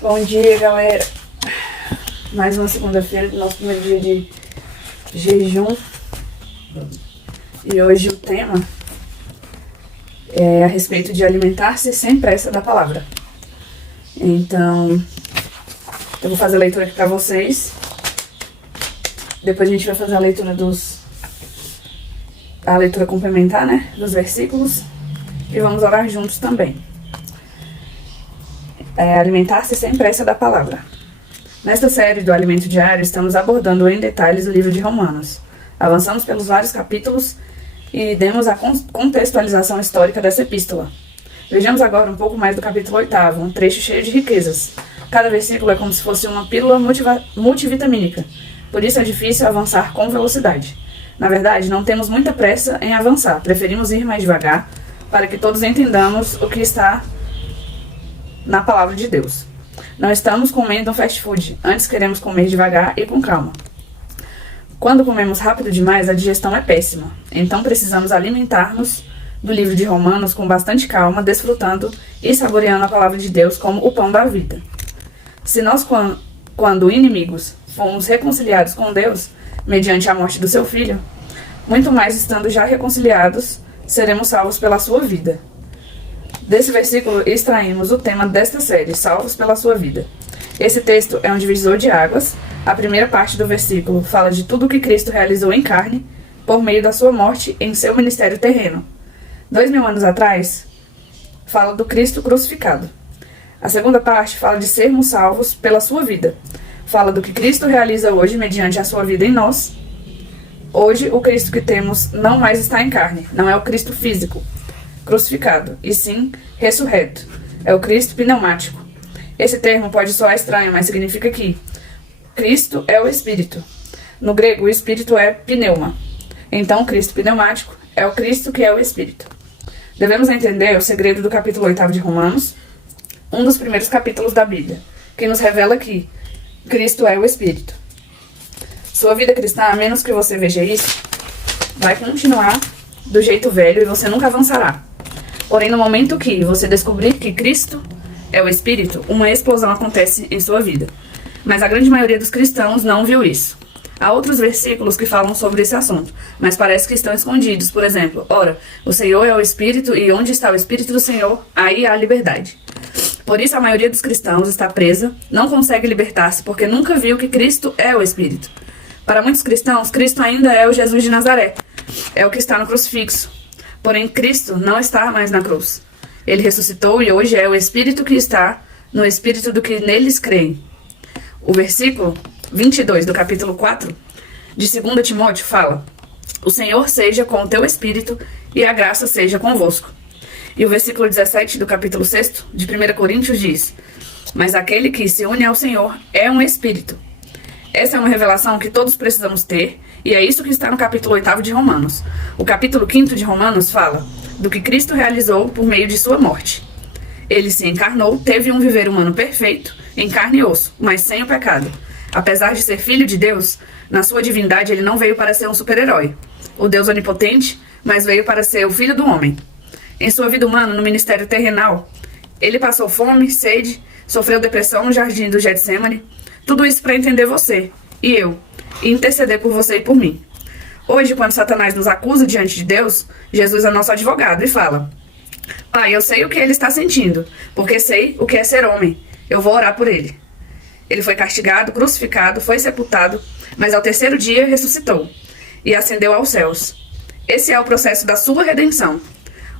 Bom dia, galera. Mais uma segunda-feira do nosso primeiro dia de jejum. E hoje o tema é a respeito de alimentar-se sem pressa da palavra. Então, eu vou fazer a leitura aqui pra vocês. Depois a gente vai fazer a leitura a leitura complementar, né? Dos versículos. E vamos orar juntos também. Alimentar-se sem pressa da palavra. Nesta série do Alimento Diário, estamos abordando em detalhes o livro de Romanos. Avançamos pelos vários capítulos e demos a contextualização histórica dessa epístola. Vejamos agora um pouco mais do capítulo 8º, um trecho cheio de riquezas. Cada versículo é como se fosse uma pílula multivitamínica, por isso é difícil avançar com velocidade. Na verdade, não temos muita pressa em avançar, preferimos ir mais devagar, para que todos entendamos o que está na palavra de Deus. Não estamos comendo um fast food, antes queremos comer devagar e com calma. Quando comemos rápido demais, a digestão é péssima, então precisamos alimentar-nos do livro de Romanos com bastante calma, desfrutando e saboreando a palavra de Deus como o pão da vida. Se nós, quando inimigos, fomos reconciliados com Deus, mediante a morte do seu Filho, muito mais estando já reconciliados, seremos salvos pela sua vida. Desse versículo extraímos o tema desta série, salvos pela sua vida. Esse texto é um divisor de águas. A primeira parte do versículo fala de tudo o que Cristo realizou em carne, por meio da sua morte em seu ministério terreno. 2000 anos atrás, fala do Cristo crucificado. A segunda parte fala de sermos salvos pela sua vida. Fala do que Cristo realiza hoje mediante a sua vida em nós. Hoje, o Cristo que temos não mais está em carne, não é o Cristo físico crucificado, e sim ressurreto. É o Cristo pneumático. Esse termo pode soar estranho, mas significa que Cristo é o Espírito. No grego, o Espírito é pneuma. Então, o Cristo pneumático é o Cristo que é o Espírito. Devemos entender o segredo do capítulo 8º de Romanos, um dos primeiros capítulos da Bíblia, que nos revela que Cristo é o Espírito. Sua vida cristã, a menos que você veja isso, vai continuar do jeito velho e você nunca avançará. Porém, no momento que você descobrir que Cristo é o Espírito, uma explosão acontece em sua vida. Mas a grande maioria dos cristãos não viu isso. Há outros versículos que falam sobre esse assunto, mas parece que estão escondidos. Por exemplo, ora, o Senhor é o Espírito e onde está o Espírito do Senhor, aí há liberdade. Por isso a maioria dos cristãos está presa, não consegue libertar-se porque nunca viu que Cristo é o Espírito. Para muitos cristãos, Cristo ainda é o Jesus de Nazaré. É o que está no crucifixo. Porém, Cristo não está mais na cruz. Ele ressuscitou e hoje é o Espírito que está no Espírito do que neles creem. O versículo 22 do capítulo 4 de 2 Timóteo fala: o Senhor seja com o teu Espírito e a graça seja convosco. E o versículo 17 do capítulo 6 de 1 Coríntios diz: mas aquele que se une ao Senhor é um Espírito. Essa é uma revelação que todos precisamos ter, e é isso que está no capítulo 8º de Romanos. O capítulo 5º de Romanos fala do que Cristo realizou por meio de sua morte. Ele se encarnou, teve um viver humano perfeito, em carne e osso, mas sem o pecado. Apesar de ser filho de Deus, na sua divindade ele não veio para ser um super-herói, o Deus onipotente, mas veio para ser o filho do homem. Em sua vida humana, no ministério terrenal, ele passou fome, sede, sofreu depressão no jardim do Getsemane. Tudo isso para entender você e eu, e interceder por você e por mim. Hoje, quando Satanás nos acusa diante de Deus, Jesus é nosso advogado e fala: Pai, eu sei o que ele está sentindo, porque sei o que é ser homem. Eu vou orar por ele. Ele foi castigado, crucificado, foi sepultado, mas ao terceiro dia ressuscitou e ascendeu aos céus. Esse é o processo da sua redenção.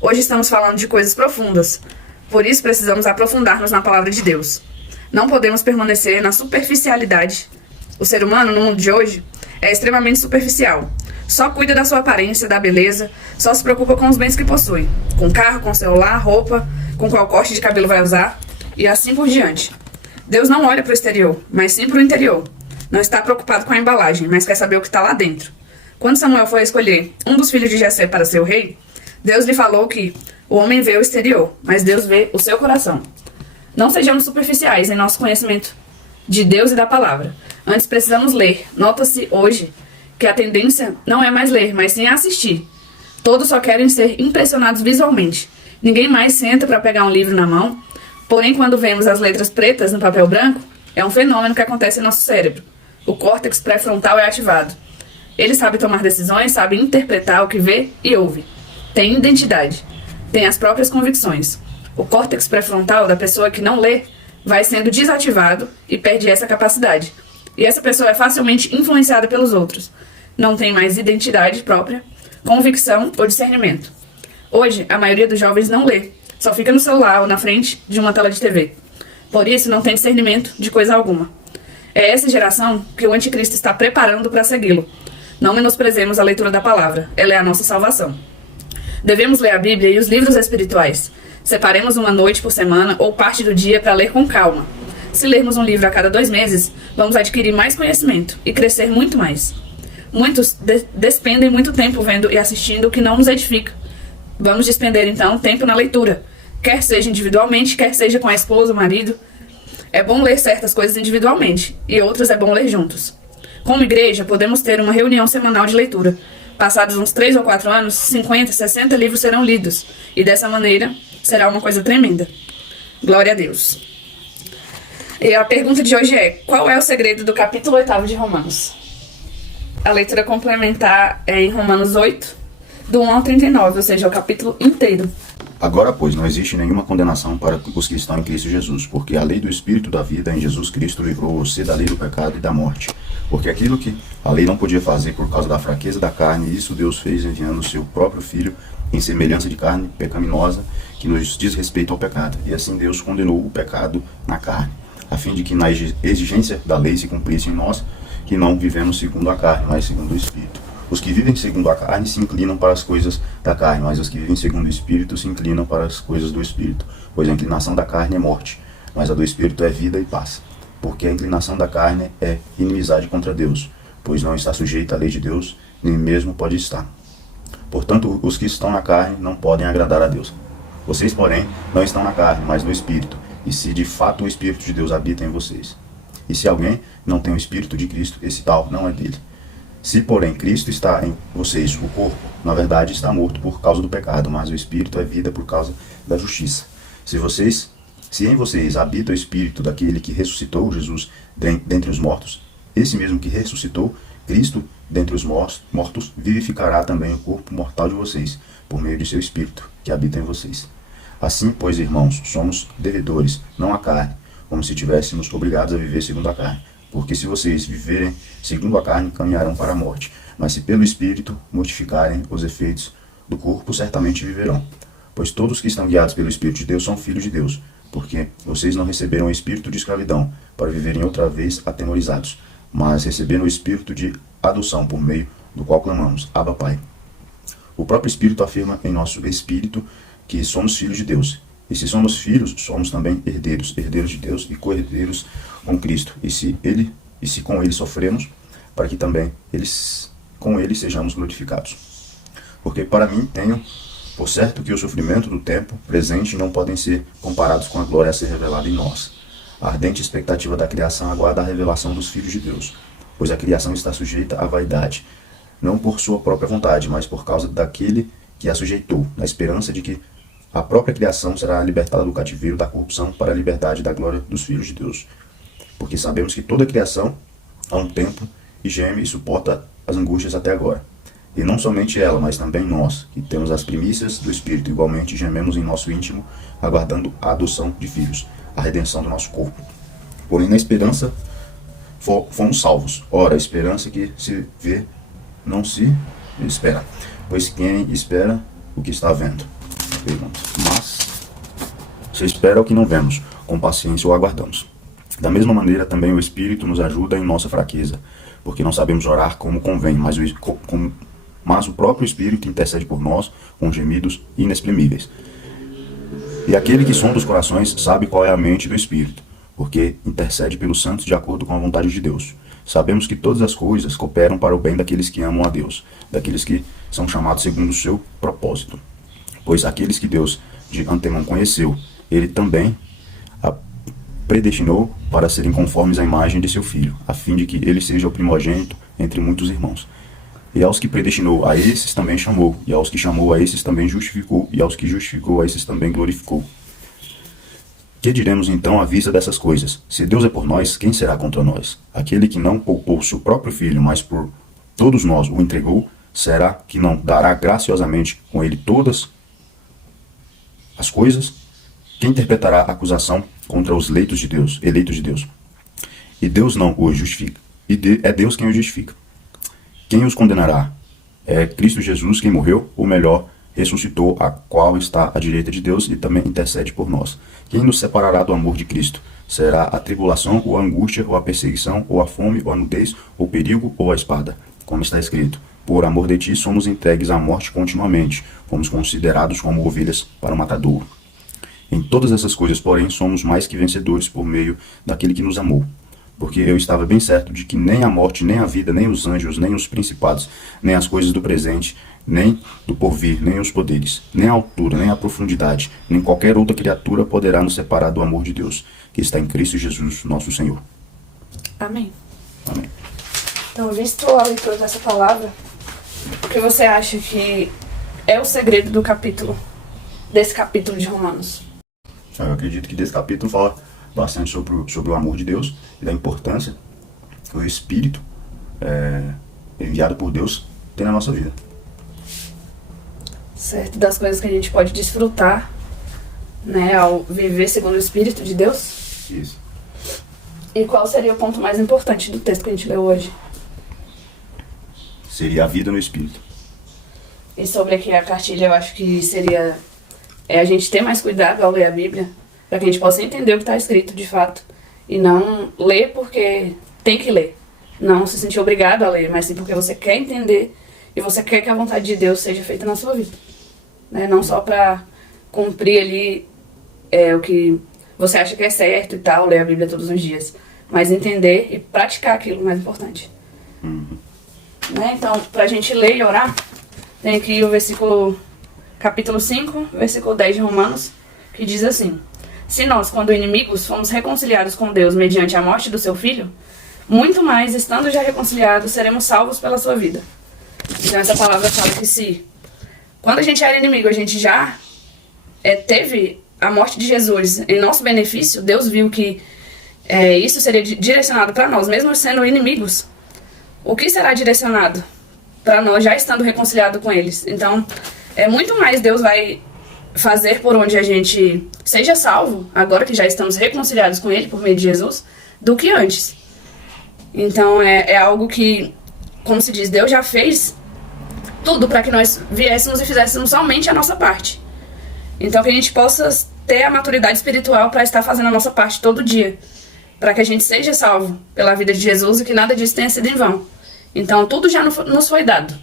Hoje estamos falando de coisas profundas, por isso precisamos aprofundar-nos na palavra de Deus. Não podemos permanecer na superficialidade. O ser humano, no mundo de hoje, é extremamente superficial. Só cuida da sua aparência, da beleza, só se preocupa com os bens que possui. Com carro, com celular, roupa, com qual corte de cabelo vai usar, e assim por diante. Deus não olha para o exterior, mas sim para o interior. Não está preocupado com a embalagem, mas quer saber o que está lá dentro. Quando Samuel foi escolher um dos filhos de Jessé para ser o rei, Deus lhe falou que o homem vê o exterior, mas Deus vê o seu coração. Não sejamos superficiais em nosso conhecimento de Deus e da palavra. Antes precisamos ler. Nota-se hoje que a tendência não é mais ler, mas sim assistir. Todos só querem ser impressionados visualmente. Ninguém mais senta para pegar um livro na mão Porém, quando vemos as letras pretas no papel branco, é um fenômeno que acontece em nosso cérebro. O córtex pré-frontal é ativado. Ele sabe tomar decisões, sabe interpretar o que vê e ouve. Tem identidade. Tem as próprias convicções. O córtex pré-frontal da pessoa que não lê vai sendo desativado e perde essa capacidade. E essa pessoa é facilmente influenciada pelos outros. Não tem mais identidade própria, convicção ou discernimento. Hoje, a maioria dos jovens não lê. Só fica no celular ou na frente de uma tela de TV. Por isso, não tem discernimento de coisa alguma. É essa geração que o anticristo está preparando para segui-lo. Não menosprezemos a leitura da palavra. Ela é a nossa salvação. Devemos ler a Bíblia e os livros espirituais. Separemos uma noite por semana ou parte do dia para ler com calma. Se lermos um livro a cada 2 meses, vamos adquirir mais conhecimento e crescer muito mais. Muitos despendem muito tempo vendo e assistindo o que não nos edifica. Vamos despender, então, tempo na leitura, quer seja individualmente, quer seja com a esposa, o marido. É bom ler certas coisas individualmente, e outras é bom ler juntos. Como igreja, podemos ter uma reunião semanal de leitura. Passados uns 3 ou 4 anos, 50, 60 livros serão lidos, e dessa maneira será uma coisa tremenda. Glória a Deus. E a pergunta de hoje é: qual é o segredo do capítulo 8 de Romanos? A leitura complementar é em Romanos 8, do 1 ao 39, ou seja, o capítulo inteiro. Agora, pois, não existe nenhuma condenação para os que estão em Cristo Jesus, porque a lei do Espírito da vida em Jesus Cristo livrou você da lei do pecado e da morte. Porque aquilo que a lei não podia fazer por causa da fraqueza da carne, isso Deus fez enviando o seu próprio Filho em semelhança de carne pecaminosa, que nos diz respeito ao pecado. E assim Deus condenou o pecado na carne, a fim de que na exigência da lei se cumprisse em nós, que não vivemos segundo a carne, mas segundo o Espírito. Os que vivem segundo a carne se inclinam para as coisas da carne, mas os que vivem segundo o Espírito se inclinam para as coisas do Espírito. Pois a inclinação da carne é morte, mas a do Espírito é vida e paz. Porque a inclinação da carne é inimizade contra Deus, pois não está sujeita à lei de Deus, nem mesmo pode estar. Portanto, os que estão na carne não podem agradar a Deus. Vocês, porém, não estão na carne, mas no Espírito, e se de fato o Espírito de Deus habita em vocês. E se alguém não tem o Espírito de Cristo, esse tal não é dele. Se, porém, Cristo está em vocês, o corpo, na verdade, está morto por causa do pecado, mas o Espírito é vida por causa da justiça. Se em vocês habita o Espírito daquele que ressuscitou Jesus dentre os mortos, esse mesmo que ressuscitou Cristo dentre os mortos, vivificará também o corpo mortal de vocês, por meio de seu Espírito, que habita em vocês. Assim, pois, irmãos, somos devedores, não à carne, como se tivéssemos obrigados a viver segundo a carne. Porque se vocês viverem segundo a carne, caminharão para a morte. Mas se pelo Espírito mortificarem os efeitos do corpo, certamente viverão. Pois todos que estão guiados pelo Espírito de Deus são filhos de Deus. Porque vocês não receberam o espírito de escravidão, para viverem outra vez atemorizados, mas receberam o espírito de adoção, por meio do qual clamamos: Abba, Pai. O próprio Espírito afirma em nosso espírito que somos filhos de Deus. E se somos filhos, somos também herdeiros, herdeiros de Deus e co-herdeiros com Cristo. E se com ele sofremos, para que também com ele sejamos glorificados. Porque para mim tenho por certo que o sofrimento do tempo presente não podem ser comparados com a glória a ser revelada em nós. A ardente expectativa da criação aguarda a revelação dos filhos de Deus, pois a criação está sujeita à vaidade, não por sua própria vontade, mas por causa daquele que a sujeitou, na esperança de que a própria criação será libertada do cativeiro da corrupção para a liberdade da glória dos filhos de Deus. Porque sabemos que toda a criação há um tempo e geme e suporta as angústias até agora. E não somente ela, mas também nós, que temos as primícias do Espírito, igualmente gememos em nosso íntimo, aguardando a adoção de filhos, a redenção do nosso corpo. Porém, na esperança fomos salvos. Ora, a esperança que se vê não se espera, pois quem espera o que está vendo? Pergunta. Mas se espera o que não vemos, com paciência o aguardamos. Da mesma maneira, também o Espírito nos ajuda em nossa fraqueza, porque não sabemos orar como convém, mas o próprio Espírito intercede por nós com gemidos inexprimíveis. E aquele que sonda os corações sabe qual é a mente do Espírito, porque intercede pelos santos de acordo com a vontade de Deus. Sabemos que todas as coisas cooperam para o bem daqueles que amam a Deus, daqueles que são chamados segundo o seu propósito. Pois aqueles que Deus de antemão conheceu, ele também a predestinou para serem conformes à imagem de seu Filho, a fim de que ele seja o primogênito entre muitos irmãos. E aos que predestinou, a esses também chamou, e aos que chamou, a esses também justificou, e aos que justificou, a esses também glorificou. Que diremos então à vista dessas coisas? Se Deus é por nós, quem será contra nós? Aquele que não poupou seu próprio filho, mas por todos nós o entregou, será que não dará graciosamente com ele todas as coisas? Quem interpretará a acusação contra os eleitos de Deus? E Deus não os justifica. É Deus quem os justifica. Quem os condenará? É Cristo Jesus quem morreu, ou melhor, ressuscitou, a qual está à direita de Deus e também intercede por nós. Quem nos separará do amor de Cristo? Será a tribulação, ou a angústia, ou a perseguição, ou a fome, ou a nudez, ou o perigo, ou a espada? Como está escrito: por amor de ti somos entregues à morte continuamente, fomos considerados como ovelhas para o matadouro. Em todas essas coisas, porém, somos mais que vencedores por meio daquele que nos amou. Porque eu estava bem certo de que nem a morte, nem a vida, nem os anjos, nem os principados, nem as coisas do presente, nem do porvir, nem os poderes, nem a altura, nem a profundidade, nem qualquer outra criatura poderá nos separar do amor de Deus, que está em Cristo Jesus, nosso Senhor. Amém. Amém. Então, visto a leitura dessa palavra, o que você acha que é o segredo desse capítulo de Romanos? Eu acredito que desse capítulo fala bastante sobre o amor de Deus e da importância que o Espírito enviado por Deus tem na nossa vida. Certo, das coisas que a gente pode desfrutar, né, ao viver segundo o Espírito de Deus. Isso. E qual seria o ponto mais importante do texto que a gente leu hoje? Seria a vida no Espírito. E sobre aqui a cartilha, eu acho que seria a gente ter mais cuidado ao ler a Bíblia, para que a gente possa entender o que está escrito de fato, e não ler porque tem que ler, não se sentir obrigado a ler, mas sim porque você quer entender e você quer que a vontade de Deus seja feita na sua vida, né? Não só para cumprir ali o que você acha que é certo e tal, ler a Bíblia todos os dias, mas entender e praticar aquilo mais importante. Né? Então, para a gente ler e orar, tem aqui o capítulo 5, versículo 10 de Romanos, que diz assim: se nós, quando inimigos, fomos reconciliados com Deus mediante a morte do seu Filho, muito mais, estando já reconciliados, seremos salvos pela sua vida. Então essa palavra fala que quando a gente era inimigo, a gente já teve a morte de Jesus em nosso benefício, Deus viu que isso seria direcionado para nós, mesmo sendo inimigos. O que será direcionado para nós já estando reconciliado com eles? Então, muito mais Deus vai fazer por onde a gente seja salvo, agora que já estamos reconciliados com Ele por meio de Jesus, do que antes. Então, é algo que, como se diz, Deus já fez tudo para que nós viéssemos e fizéssemos somente a nossa parte. Então, que a gente possa ter a maturidade espiritual para estar fazendo a nossa parte todo dia, para que a gente seja salvo pela vida de Jesus e que nada disso tenha sido em vão. Então, tudo já nos foi dado.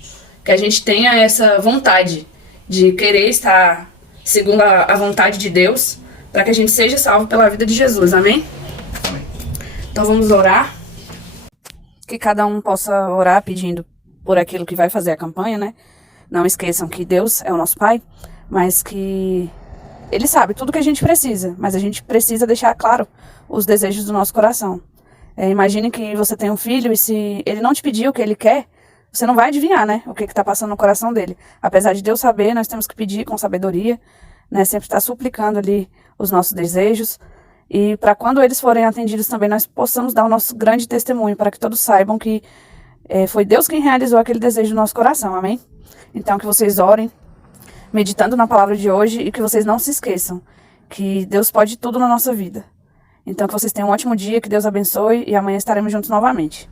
Que a gente tenha essa vontade de querer estar segundo a vontade de Deus, para que a gente seja salvo pela vida de Jesus. Amém? Amém. Então, vamos orar. Que cada um possa orar pedindo por aquilo que vai fazer a campanha, né? Não esqueçam que Deus é o nosso Pai, mas que Ele sabe tudo que a gente precisa, mas a gente precisa deixar claro os desejos do nosso coração. Imagine que você tem um filho e se ele não te pedir o que ele quer, você não vai adivinhar, né? O que está passando no coração dele. Apesar de Deus saber, nós temos que pedir com sabedoria, né? Sempre estar suplicando ali os nossos desejos. E para quando eles forem atendidos também, nós possamos dar o nosso grande testemunho, para que todos saibam que foi Deus quem realizou aquele desejo no nosso coração, amém? Então que vocês orem, meditando na palavra de hoje, e que vocês não se esqueçam que Deus pode tudo na nossa vida. Então que vocês tenham um ótimo dia, que Deus abençoe, e amanhã estaremos juntos novamente.